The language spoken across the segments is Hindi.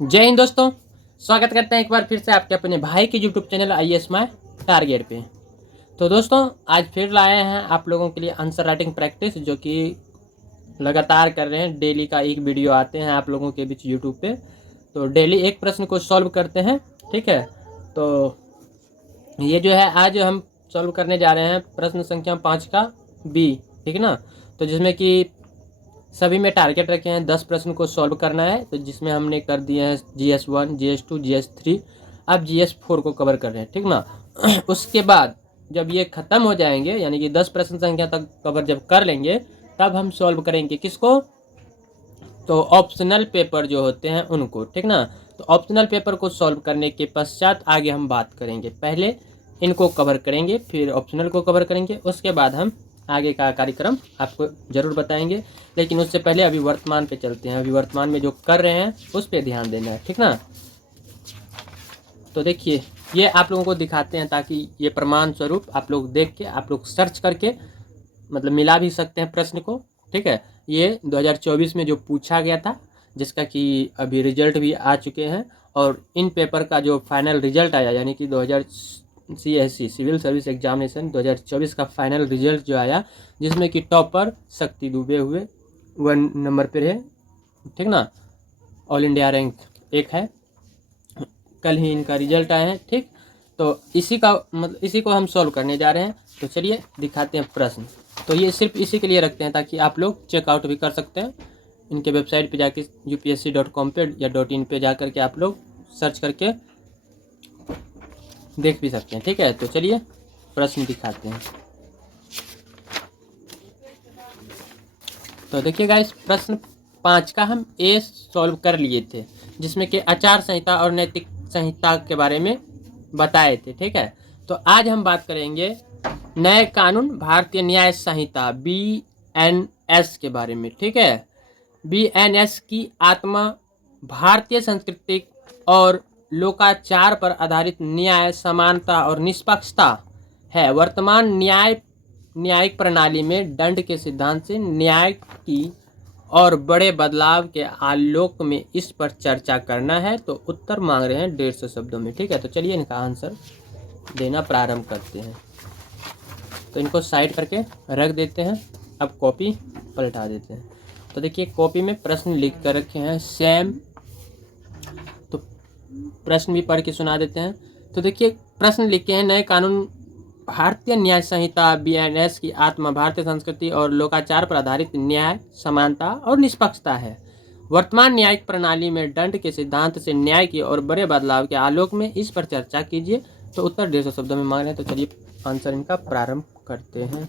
जय हिंद दोस्तों, स्वागत करते हैं एक बार फिर से आपके अपने भाई के YouTube channel IAS my target पे। तो दोस्तों आज फिर लाए हैं आप लोगों के लिए आंसर राइटिंग प्रैक्टिस, जो कि लगातार कर रहे हैं। डेली का एक वीडियो आते हैं आप लोगों के बीच यूट्यूब पे, तो डेली एक प्रश्न को सॉल्व करते हैं। ठीक है, तो ये जो है आज हम सॉल्व करने जा रहे हैं प्रश्न संख्या 5 का बी। ठीक है ना, तो जिसमें कि सभी में टारगेट रखे हैं 10 प्रश्न को सॉल्व करना है। तो जिसमें हमने कर दिए हैं GS1, GS2, GS3, अब GS4 को कवर कर रहे हैं। ठीक ना उसके बाद जब ये ख़त्म हो जाएंगे, यानी कि 10 प्रश्न संख्या तक कवर जब कर लेंगे, तब हम सॉल्व करेंगे किसको, तो ऑप्शनल पेपर जो होते हैं उनको। ठीक ना, तो ऑप्शनल पेपर को सॉल्व करने के पश्चात आगे हम बात करेंगे। पहले इनको कवर करेंगे, फिर ऑप्शनल को कवर करेंगे, उसके बाद हम आगे का कार्यक्रम आपको ज़रूर बताएंगे। लेकिन उससे पहले अभी वर्तमान पे चलते हैं। अभी वर्तमान में जो कर रहे हैं उस पर ध्यान देना है। ठीक ना, तो देखिए ये आप लोगों को दिखाते हैं ताकि ये प्रमाण स्वरूप आप लोग देख के, आप लोग सर्च करके मतलब मिला भी सकते हैं प्रश्न को। ठीक है, ये 2024 में जो पूछा गया था, जिसका कि अभी रिजल्ट भी आ चुके हैं, और इन पेपर का जो फाइनल रिजल्ट आया, यानी कि 2000 CSE सिविल सर्विस एग्जामिनेशन 2024 का फाइनल रिजल्ट जो आया, जिसमें कि टॉपर शक्ति दुबे हुए 1 नंबर पर है। ठीक ना, ऑल इंडिया रैंक 1 है। कल ही इनका रिजल्ट आया है। ठीक, तो इसी का मतलब इसी को हम सॉल्व करने जा रहे हैं। तो चलिए दिखाते हैं प्रश्न। तो ये सिर्फ इसी के लिए रखते हैं ताकि आप लोग चेकआउट भी कर सकते हैं। इनके वेबसाइट पे जाके upsc.com पे या .in पे जा करके आप लोग सर्च करके देख भी सकते हैं। ठीक है, तो चलिए प्रश्न दिखाते हैं। तो देखिए गाइस, प्रश्न 5 का हम ए सॉल्व कर लिए थे, जिसमें कि आचार संहिता और नैतिक संहिता के बारे में बताए थे। ठीक है, तो आज हम बात करेंगे नए कानून भारतीय न्याय संहिता BNS के बारे में। ठीक है, BNS की आत्मा भारतीय संस्कृति और लोकाचार पर आधारित न्याय, समानता और निष्पक्षता है। वर्तमान न्यायिक प्रणाली में दंड के सिद्धांत से न्याय की और बड़े बदलाव के आलोक में इस पर चर्चा करना है। तो उत्तर मांग रहे हैं 150 शब्दों में। ठीक है, तो चलिए इनका आंसर देना प्रारंभ करते हैं। तो इनको साइड करके रख देते हैं। अब कॉपी पलटा देते हैं। तो देखिए कॉपी में प्रश्न लिख कर रखे हैं सेम, तो प्रश्न भी पढ़ के सुना देते हैं। तो देखिए प्रश्न लिखे हैं, नए कानून भारतीय न्याय संहिता BNS की आत्मा भारतीय संस्कृति और लोकाचार पर आधारित न्याय, समानता और निष्पक्षता है। वर्तमान न्यायिक प्रणाली में दंड के सिद्धांत से न्याय की और बड़े बदलाव के आलोक में इस पर चर्चा कीजिए। तो उत्तर 150 शब्दों में मांग रहे हैं। तो चलिए आंसर इनका प्रारंभ करते हैं।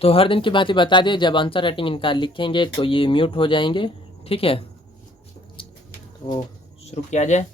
तो हर दिन की बात ही बता दिए, जब आंसर राइटिंग इनका लिखेंगे तो ये म्यूट हो जाएंगे। ठीक है, तो शुरू किया जाए।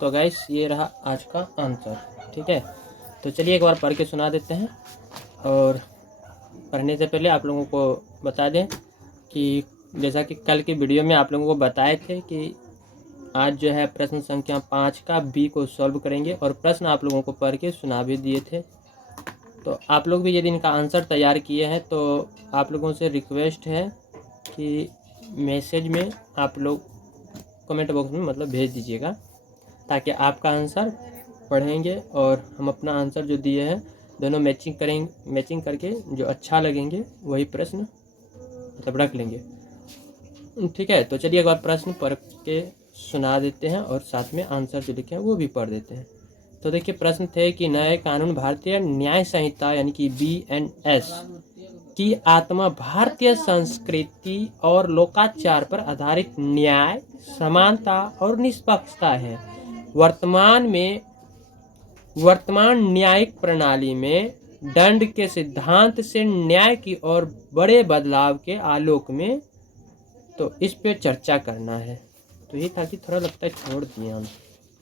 तो गाइस ये रहा आज का आंसर। ठीक है, तो चलिए एक बार पढ़ के सुना देते हैं। और पढ़ने से पहले आप लोगों को बता दें कि जैसा कि कल की वीडियो में आप लोगों को बताए थे कि आज जो है प्रश्न संख्या 5 का बी को सॉल्व करेंगे, और प्रश्न आप लोगों को पढ़ के सुना भी दिए थे। तो आप लोग भी यदि इनका आंसर तैयार किए हैं तो आप लोगों से रिक्वेस्ट है कि मैसेज में आप लोग कमेंट बॉक्स में मतलब भेज दीजिएगा, ताकि आपका आंसर पढ़ेंगे और हम अपना आंसर जो दिए हैं दोनों मैचिंग करेंगे, मैचिंग करके जो अच्छा लगेंगे वही प्रश्न मतलब रख लेंगे। ठीक है, तो चलिए एक बार प्रश्न पढ़ के सुना देते हैं और साथ में आंसर जो लिखे हैं वो भी पढ़ देते हैं। तो देखिए प्रश्न थे कि नए कानून भारतीय न्याय संहिता यानी कि BNS की आत्मा भारतीय संस्कृति और लोकाचार पर आधारित न्याय, समानता और निष्पक्षता है। वर्तमान न्यायिक प्रणाली में दंड के सिद्धांत से न्याय की ओर बड़े बदलाव के आलोक में तो इस पे चर्चा करना है। तो ये था कि थोड़ा लगता है छोड़ दिए हम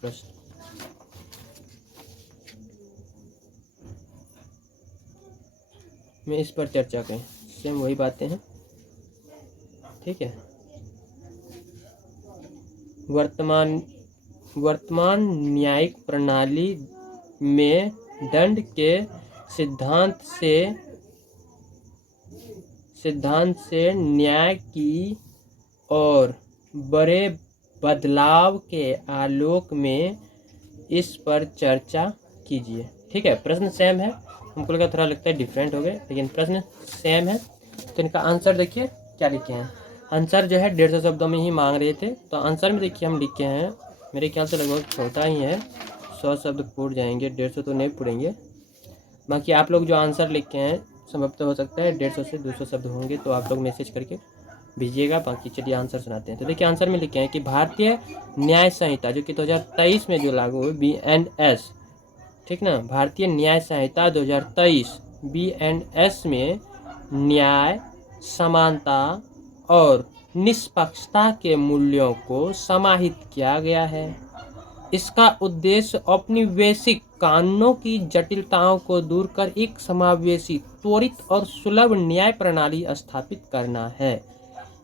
प्रश्न। मैं इस पर चर्चा करें, सेम वही बातें हैं। ठीक है, वर्तमान न्यायिक प्रणाली में दंड के सिद्धांत से न्याय की और बड़े बदलाव के आलोक में इस पर चर्चा कीजिए। ठीक है, प्रश्न सेम है, हमको लगा थोड़ा लगता है डिफरेंट हो गए, लेकिन प्रश्न सेम है। तो इनका आंसर देखिए क्या लिखे हैं। आंसर जो है 150 शब्दों में ही मांग रहे थे, तो आंसर में देखिए हम लिखे हैं, मेरे ख्याल से लगभग छोटा ही है, 100 शब्द पूर जाएंगे, 150 तो नहीं पूरेंगे। बाकी आप लोग जो आंसर लिखे हैं संभवतः हो सकता है 150 से 200 शब्द होंगे, तो आप लोग मैसेज करके भेजिएगा। बाकी चलिए आंसर सुनाते हैं। तो देखिए आंसर में लिखे हैं कि भारतीय न्याय संहिता जो कि 2023 में जो लागू हुई BNS, ठीक ना, भारतीय न्याय संहिता 2023 BNS में न्याय, समानता और निष्पक्षता के मूल्यों को समाहित किया गया है। इसका उद्देश्य औपनिवेशिक कानूनों की जटिलताओं को दूर कर एक समावेशी, त्वरित और सुलभ न्याय प्रणाली स्थापित करना है।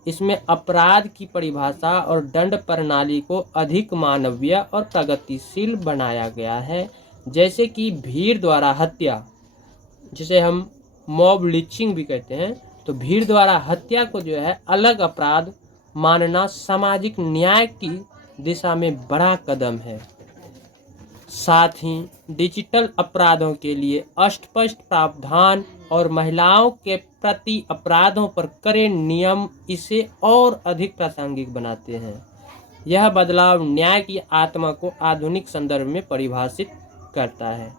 इसमें अपराध की परिभाषा और दंड प्रणाली को अधिक मानवीय और प्रगतिशील बनाया गया है, जैसे कि भीड़ द्वारा हत्या, जिसे हम मॉब लिंचिंग भी कहते हैं, तो भीड़ द्वारा हत्या को जो है अलग अपराध मानना सामाजिक न्याय की दिशा में बड़ा कदम है। साथ ही डिजिटल अपराधों के लिए अस्पष्ट प्रावधान और महिलाओं के प्रति अपराधों पर कड़े नियम इसे और अधिक प्रासंगिक बनाते हैं। यह बदलाव न्याय की आत्मा को आधुनिक संदर्भ में परिभाषित करता है।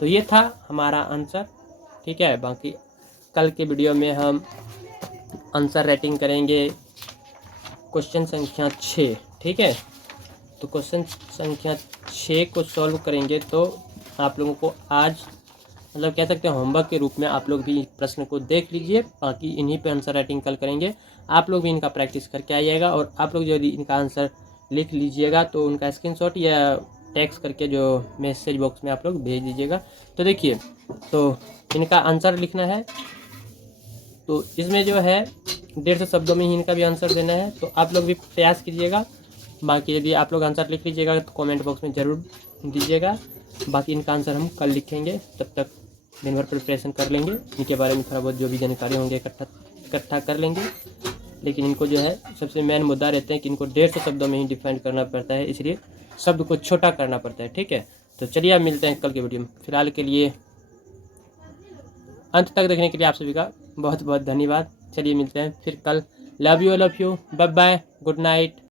तो ये था हमारा आंसर। ठीक है, बाकी कल के वीडियो में हम आंसर राइटिंग करेंगे क्वेश्चन संख्या 6। ठीक है, तो क्वेश्चन संख्या 6 को सॉल्व करेंगे तो आप लोगों को आज मतलब कह सकते हैं होमवर्क के रूप में आप लोग भी प्रश्न को देख लीजिए। बाकी इन्हीं पे आंसर राइटिंग कल करेंगे, आप लोग भी इनका प्रैक्टिस करके आइएगा। और आप लोग यदि इनका आंसर लिख लीजिएगा तो उनका स्क्रीनशॉट या टेक्स्ट करके जो मैसेज बॉक्स में आप लोग भेज दीजिएगा। तो देखिए, तो इनका आंसर लिखना है, तो इसमें जो है 150 शब्दों में ही इनका भी आंसर देना है, तो आप लोग भी प्रयास कीजिएगा। बाकी यदि आप लोग आंसर लिख लीजिएगा तो कमेंट बॉक्स में ज़रूर दीजिएगा। बाकी इनका आंसर हम कल लिखेंगे, तब तक दिन भर प्रिपरेशन कर लेंगे, इनके बारे में थोड़ा बहुत जो भी जानकारी होंगे इकट्ठा कर लेंगे। लेकिन इनको जो है सबसे मेन मुद्दा रहते हैं कि इनको 150 शब्दों में ही डिफाइन करना पड़ता है, इसलिए शब्द को छोटा करना पड़ता है। ठीक है, तो चलिए आप मिलते हैं कल के वीडियो में। फिलहाल के लिए अंत तक देखने के लिए आप सभी का बहुत बहुत धन्यवाद। चलिए मिलते हैं फिर कल। Love you, bye bye, good night.